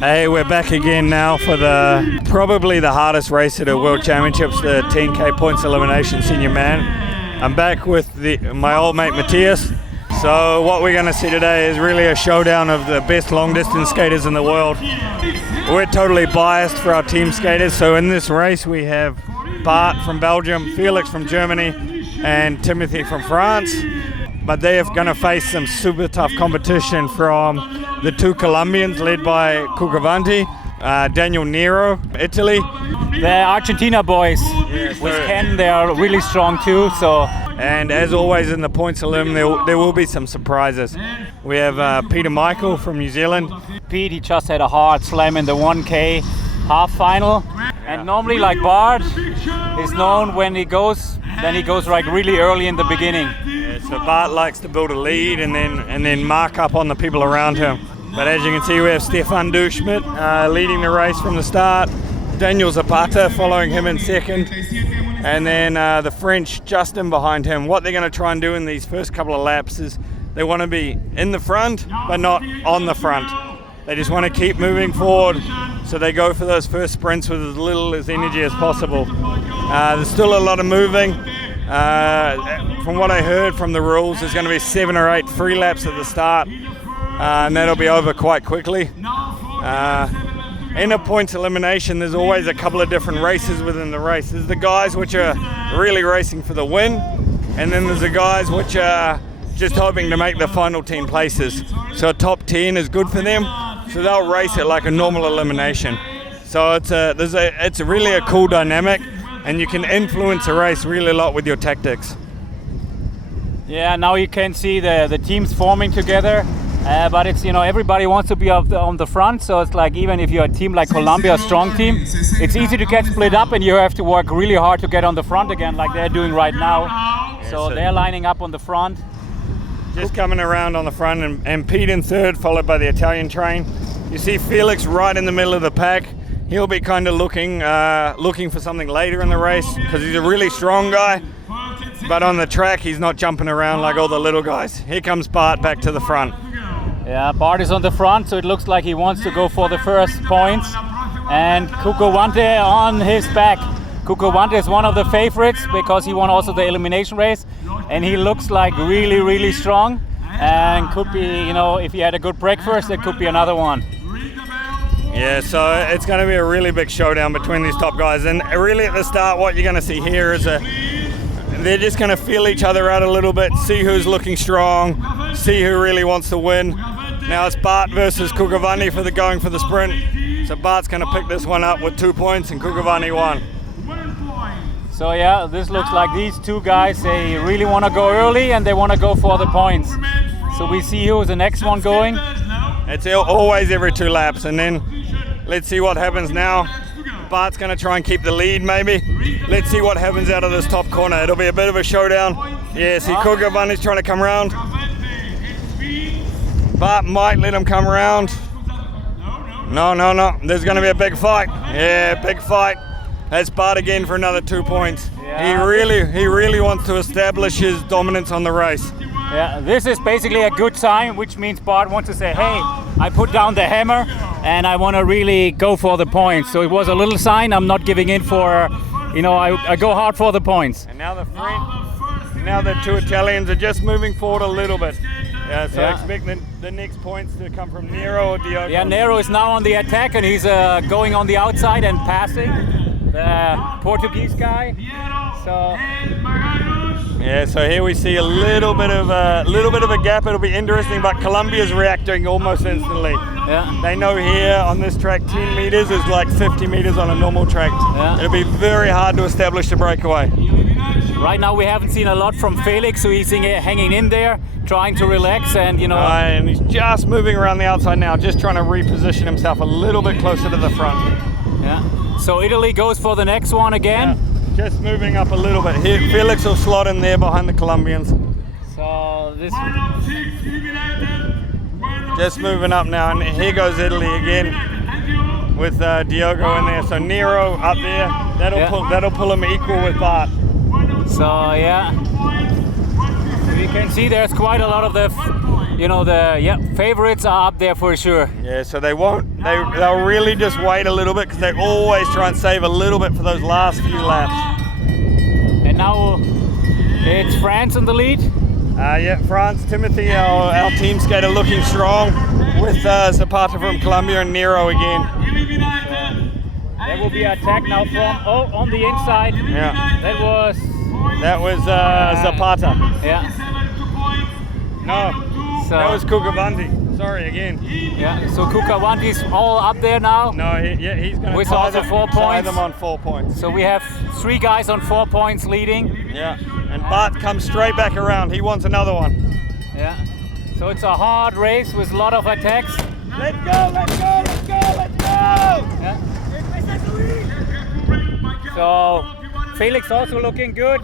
Hey, we're back again now for probably the hardest race at the World Championships, the 10K Points Elimination Senior Men. I'm back with my old mate Matthias. So what we're going to see today is really a showdown of the best long distance skaters in the world. We're totally biased for our team skaters. So in this race we have Bart from Belgium, Felix from Germany, and Timothy from France. But they are going to face some super tough competition from the two Colombians led by Cucavanti, Daniel Nero, Italy. The Argentina boys with Ken, they are really strong too. And as always in the points elim, there will be some surprises. We have Peter Michael from New Zealand. Pete, he just had a hard slam in the 1K half final. And normally, like Bart, is known when he goes, then he goes like really early in the beginning. So Bart likes to build a lead and then mark up on the people around him. But as you can see, we have Stefan Duschmidt leading the race from the start. Daniel Zapata following him in second. And then the French Justin behind him. What they're going to try and do in these first couple of laps is they want to be in the front, but not on the front. They just want to keep moving forward. So they go for those first sprints with as little energy as possible. There's still a lot of moving. From what I heard from the rules, there's going to be 7 or 8 free laps at the start, and that'll be over quite quickly. In a points elimination, there's always a couple of different races within the race. There's the guys which are really racing for the win, and then there's the guys which are just hoping to make the final 10 places. So a top 10 is good for them, so they'll race it like a normal elimination. So it's really a cool dynamic, and you can influence a race really a lot with your tactics. Yeah, now you can see the teams forming together, but it's, everybody wants to be on the front, so it's like even if you're a team like Colombia, a strong team, it's easy to get split up and you have to work really hard to get on the front again like they're doing right now. So they're lining up on the front. Just coming around on the front, and Pete in third, followed by the Italian train. You see Felix right in the middle of the pack. He'll be kind of looking for something later in the race because he's a really strong guy. But on the track, he's not jumping around like all the little guys. Here comes Bart back to the front. Yeah, Bart is on the front, so it looks like he wants to go for the first points. And Cucavanti on his back. Cucavanti is one of the favorites because he won also the elimination race. And he looks like really, really strong. And could be, if he had a good breakfast, it could be another one. Yeah, so it's going to be a really big showdown between these top guys. And really at the start, what you're going to see here is they're just going to feel each other out a little bit, see who's looking strong, see who really wants to win. Now it's Bart versus Cucavanti going for the sprint. So Bart's going to pick this one up with 2 points and Cucavanti 1. So yeah, this looks like these two guys, they really want to go early and they want to go for the points. So we see who's the next one going. It's always every 2 laps, and then let's see what happens now. Bart's going to try and keep the lead maybe. Let's see what happens out of this top corner. It'll be a bit of a showdown. Yeah, see Cucavanti's trying to come around. Bart might let him come around. No. There's going to be a big fight. Yeah, big fight. That's Bart again for another 2 points. Yeah. He really wants to establish his dominance on the race. Yeah, this is basically a good sign, which means Bart wants to say, hey, I put down the hammer and I want to really go for the points. So it was a little sign, I'm not giving in for, I go hard for the points. And now the 2 Italians are just moving forward a little bit. Yeah, so I expect the next points to come from Nero or Diogo. Yeah, Nero is now on the attack and he's going on the outside and passing the Portuguese guy. So here we see a little bit of a gap. It'll be interesting, but Colombia's reacting almost instantly. Yeah. They know here on this track 10 meters is like 50 meters on a normal track. Yeah. It'll be very hard to establish the breakaway. Right now we haven't seen a lot from Felix, so he's hanging in there, trying to relax and and he's just moving around the outside now, just trying to reposition himself a little bit closer to the front. Yeah. So Italy goes for the next one again. Yeah. Just moving up a little bit. Here, Felix will slot in there behind the Colombians. So this. Just moving up now, and here goes Italy again with Diogo in there. So Nero up there. That'll pull him equal with Bart. So yeah, you can see there's quite a lot of the favorites are up there for sure. Yeah, so they'll really just wait a little bit because they always try and save a little bit for those last few laps. And now it's France in the lead. Yeah, France, Timothy, our team skater, looking strong with Zapata from Colombia and Nero again. There will be an attack now from on the inside. Yeah. That was Zapata. Yeah. No, So that was Kukavanti. Sorry again. Yeah. So Kukavanti's all up there now. No, he's going to With tie also 4 points. them on 4 points. So we have 3 guys on 4 points leading. Yeah, and Bart comes straight back around. He wants another one. Yeah. So it's a hard race with a lot of attacks. Let's go, let's go, let's go, let's go! Yeah. So Felix also looking good.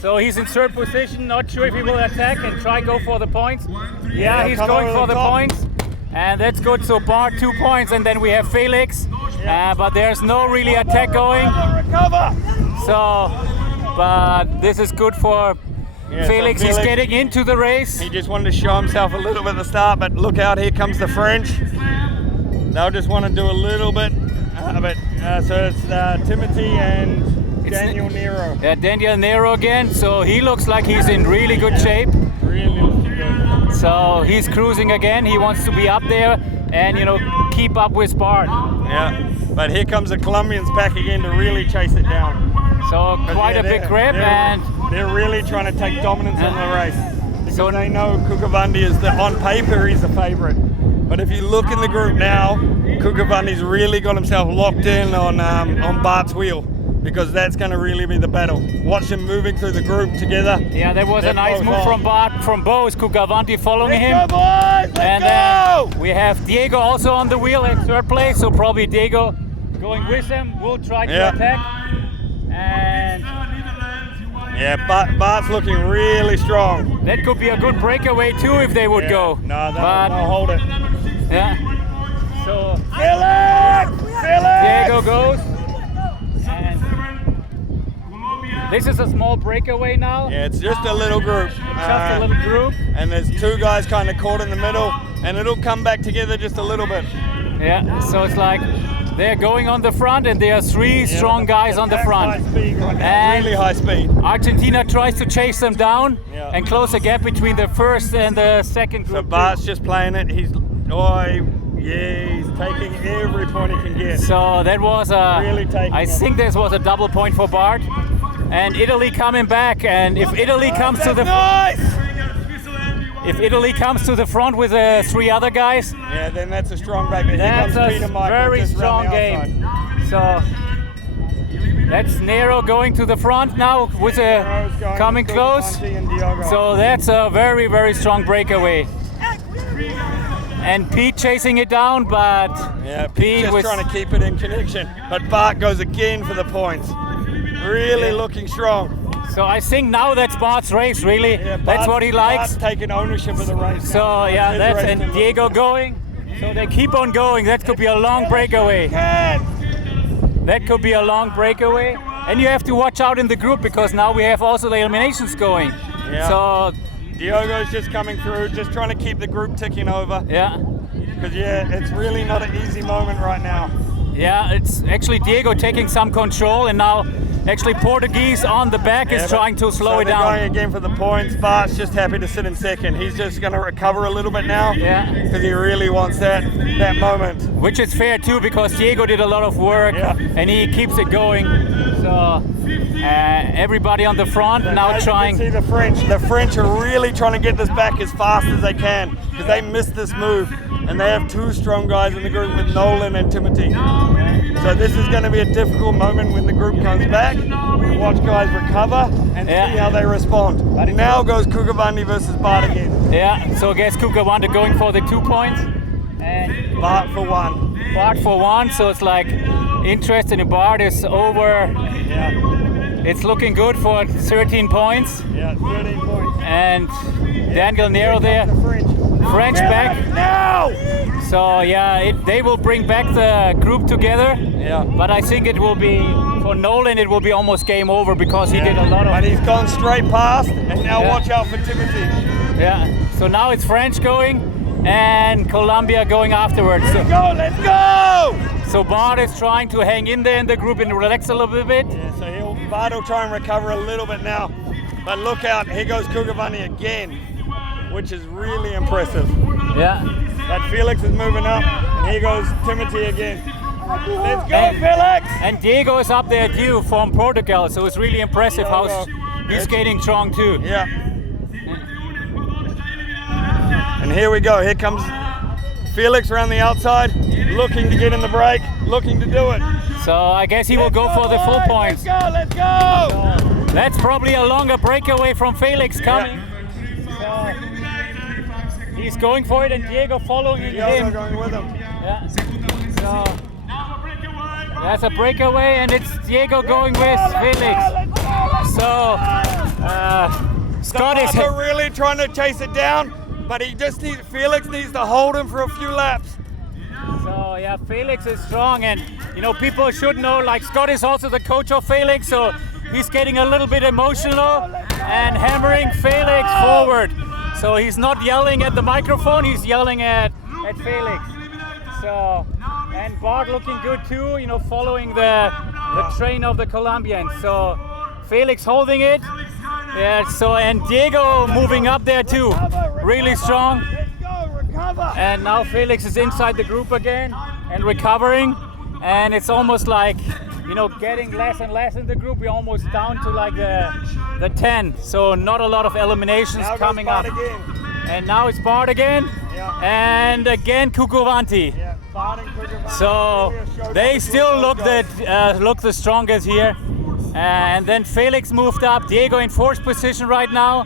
So he's in third position, not sure if he will attack and try go for the points. Yeah, he's going for the points. And that's good. So Bart 2 points, and then we have Felix. But there's no really attack going. Recover! So, but this is good for Felix. So He's getting into the race. He just wanted to show himself a little bit at the start, but look out, here comes the French. They'll just want to do a little bit. So it's Timothy and Daniel Nero. Yeah, Daniel Nero again. So he looks like he's in really good shape. Really looking good. So he's cruising again. He wants to be up there and, keep up with Bart. Yeah, but here comes the Colombians back again to really chase it down. So quite a big grip, and they're really trying to take dominance on the race. So they know Kukavanti is on paper he's the favorite. But if you look in the group now, Kukavanti's really got himself locked in on Bart's wheel, because that's going to really be the battle. Watch them moving through the group together. Yeah, there was a nice move from Bart, from both, Kukavanti following him. Let's go, boys! Let's go! We have Diego also on the wheel in third place, so probably Diego going with him. We'll try to attack. And yeah, Bart's looking really strong. that could be a good breakaway too if they would go. No, they'll hold it. Yeah. So Felix! Diego goes. And this is a small breakaway now. Yeah, it's just a little group. Just a little group. And there's 2 guys kind of caught in the middle, and it'll come back together just a little bit. Yeah, so it's like they're going on the front, and there are 3 strong guys on the front. High speed right now. And really high speed. Argentina tries to chase them down and close the gap between the first and the second group. So Bart's just playing it. He's taking every point he can get. So that was really taking I think this was a double point for Bart. And Italy coming back, and if Italy comes to the front with the 3 other guys, then that's a strong back. that's a very strong game. So that's Nero going to the front now with coming close. So that's a very, very strong breakaway. And Pete chasing it down, but Pete was trying to keep it in connection. But Bart goes again for the points. Really looking strong. So I think now that's Bart's race, really. That's what he likes. Bart's taking ownership of the race. So and Diego going. So they keep on going. That could be a long breakaway. That could be a long breakaway. And you have to watch out in the group, because now we have also the eliminations going. Yeah. So Diogo's just coming through, just trying to keep the group ticking over. Yeah. Because it's really not an easy moment right now. Yeah, it's actually Diego taking some control, and now actually Portuguese on the back is trying to slow it down. Going again for the points. Bart's just happy to sit in second. He's just going to recover a little bit now. Yeah. Because he really wants that moment. Which is fair too, because Diego did a lot of work and he keeps it going. So everybody on the front now trying. You can see the French. The French are really trying to get this back as fast as they can, because they missed this move. And they have 2 strong guys in the group with Nolan and Timothy. So this is going to be a difficult moment when the group comes back. We watch guys recover and see how they respond. Now goes Kukavanti versus Bart again. Yeah, so I guess Kukavanti going for the 2 points. And Bart for 1. Bart for 1, so it's like interest in Bart is over. Yeah. It's looking good for 13 points. Yeah, 13 points. And Daniel Nero there. French back now. So they will bring back the group together. Yeah. But I think it will be for Nolan. It will be almost game over, because he did a lot of. And he's gone straight past. And now watch out for Timothy. Yeah. So now it's French going. and Colombia going afterwards. Let's go! So Bart is trying to hang in there in the group and relax a little bit. Yeah, so Bart will try and recover a little bit now. But look out, here goes Kugavani again, which is really impressive. Yeah. But Felix is moving up, and here goes Timothy again. Let's go, Felix! And Diego is up there too from Portugal, so it's really impressive how he's skating strong too. Yeah. And here we go, here comes Felix around the outside, looking to get in the break, looking to do it. So I guess he will go for the full points. Let's go! So that's probably a longer breakaway from Felix coming. Yeah. So he's going for it and Diego following him. Going with him. Yeah. So that's a breakaway and it's Diego going with Felix. So Scott is really trying to chase it down, but Felix needs to hold him for a few laps. So yeah, Felix is strong, and you know people should know. Like Scott is also the coach of Felix, so he's getting a little bit emotional and hammering Felix forward. So he's not yelling at the microphone; he's yelling at Felix. So and Bart looking good too, you know, following the train of the Colombians. So Felix holding it. Yeah. So and Diego moving up there too, really strong. And now Felix is inside the group again and recovering, and it's almost like, you know, getting less and less in the group. We're almost down to like the 10, so not a lot of eliminations coming up. And now it's Bart again, and again Kugavani. So they still look the strongest here. And then Felix moved up, Diego in 4th position right now,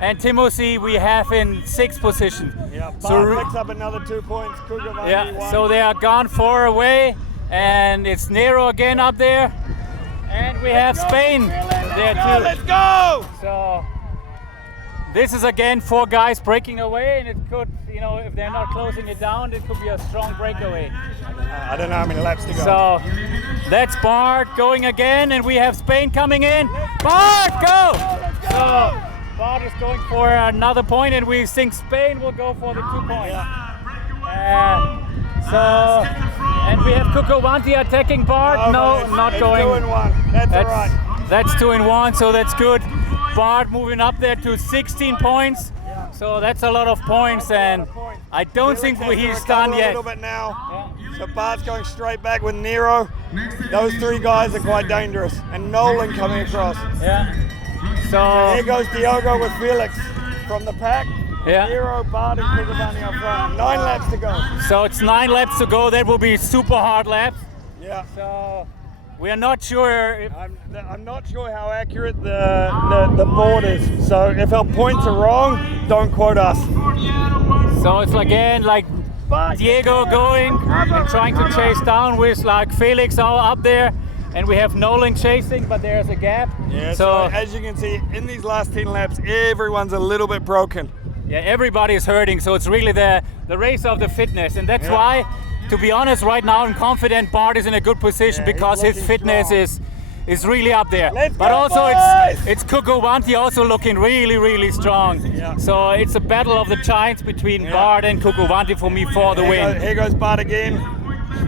and Timothy we have in 6th position. So picks up another 2 points. Kugavani so they are gone 4 away, and it's Nero again up there, and we have Spain there too. Let's go! So this is again 4 guys breaking away, and it could, you know, if they're not closing it down, it could be a strong breakaway. I don't know how many laps to go. So that's Bart going again, and we have Spain coming in. Bart, go! So Bart is going for another point, and we think Spain will go for the 2 points. And we have Kugavani attacking Bart. No, not going. 2 and 1. That's all right. That's 2 and 1, so that's good. Bart moving up there to 16 points. So that's a lot of points, and I don't think he's done yet. A little bit now. So Bart's going straight back with Nero. Those 3 guys are quite dangerous, and Nolan coming across. So here goes Diogo with Felix from the pack. Yeah. Nero, Bart, and Kugavani up front. 9 laps to go. So it's 9 laps to go. That will be super hard laps. Yeah. So we are not sure. I'm not sure how accurate the board is. So if our points are wrong, don't quote us. So it's again like Diego going and trying to chase down with like Felix all up there, and we have Nolan chasing, but there's a gap. Yeah. So as you can see, in these last 10 laps, everyone's a little bit broken. Yeah, everybody is hurting. So it's really the race of the fitness, and that's why, to be honest, right now I'm confident Bart is in a good position because his fitness is really up there. But also it's Kugavani also looking really strong. Yeah. So it's a battle of the giants between Bart and Kugavani for me for the win. Here goes Bart again,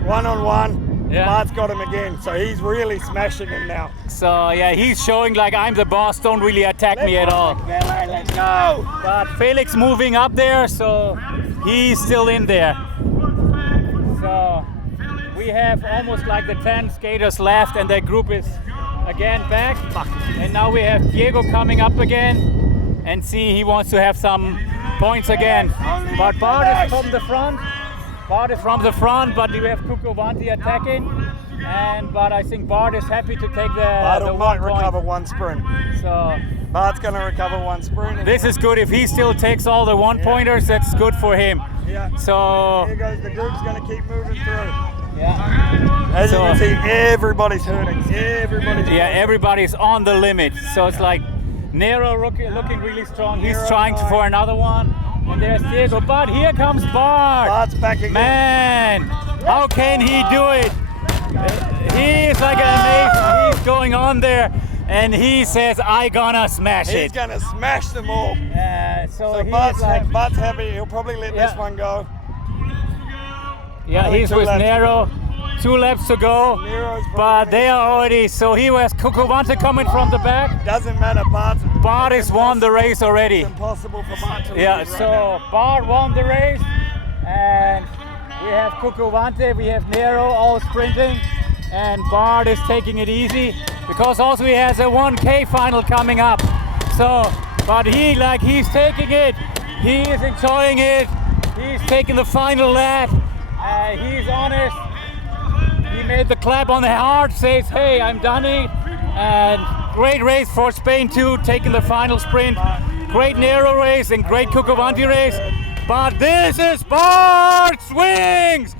1-on-1. Yeah. Bart's got him again, so he's really smashing him now. So yeah, he's showing like I'm the boss, don't really attack me at all. Let's go! But Felix moving up there, so he's still in there. So we have almost like the 10 skaters left, and their group is again back. And now we have Diego coming up again, and see he wants to have some points again. But Bart is from the front. Bart is from the front, but we have Kugavani attacking. But I think Bart is happy to take the might 1 point. recover 1 sprint. So Bart's going to recover 1 sprint. this is good. If he still takes all the 1-pointers, that's good for him. Yeah. So here goes the group's going to keep moving through. Yeah. As you can see, everybody's hurting. Everybody's on the limit. So it's like Nero looking really strong. He's trying for another one. And there's Diego. But here comes Bart. Bart's back again. Man, how can he do it? He is like an amazing. He's going on there. and he says, "I gonna smash He's it." gonna smash them all. So he's Bart's like, happy. He'll probably let this one go. yeah, Only he's 2 with laps to Nero. 2 laps to go, Nero's but probably they are already. So he has Kukovante coming from the back. doesn't matter. Bart has won the race already. It's impossible for Bart to Yeah, lead right so now. Bart won the race, and we have Kukovante, we have Nero all sprinting, and Bart is taking it easy because also he has a 1K final coming up. So, but he's taking it. He is enjoying it. He's taking the final lap. He's honest. He made the clap on the heart, says, "Hey, I'm done it." And great race for Spain too, taking the final sprint. Great Nero race and great Kukovante race. But this is Bart Swings,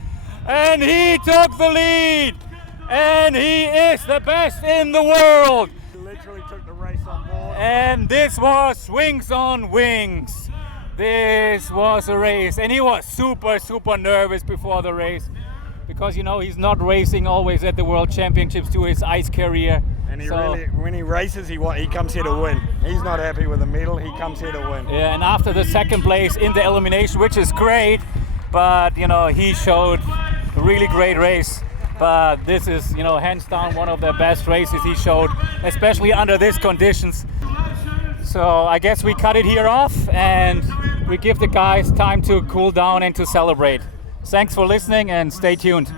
and he took the lead, and he is the best in the world. He literally took the race on board. And this was Swings on Wings. This was a race, and he was super nervous before the race because, you know, he's not racing always at the World Championships to his ice career. And he So- really, when he races, he comes here to win. He's not happy with the medal. He comes here to win. Yeah, and after the second place in the elimination, which is great, but you know, he showed a really great race. But this is, you know, hands down one of the best races he showed, especially under these conditions. So I guess we cut it here off and we give the guys time to cool down and to celebrate. Thanks for listening and stay tuned.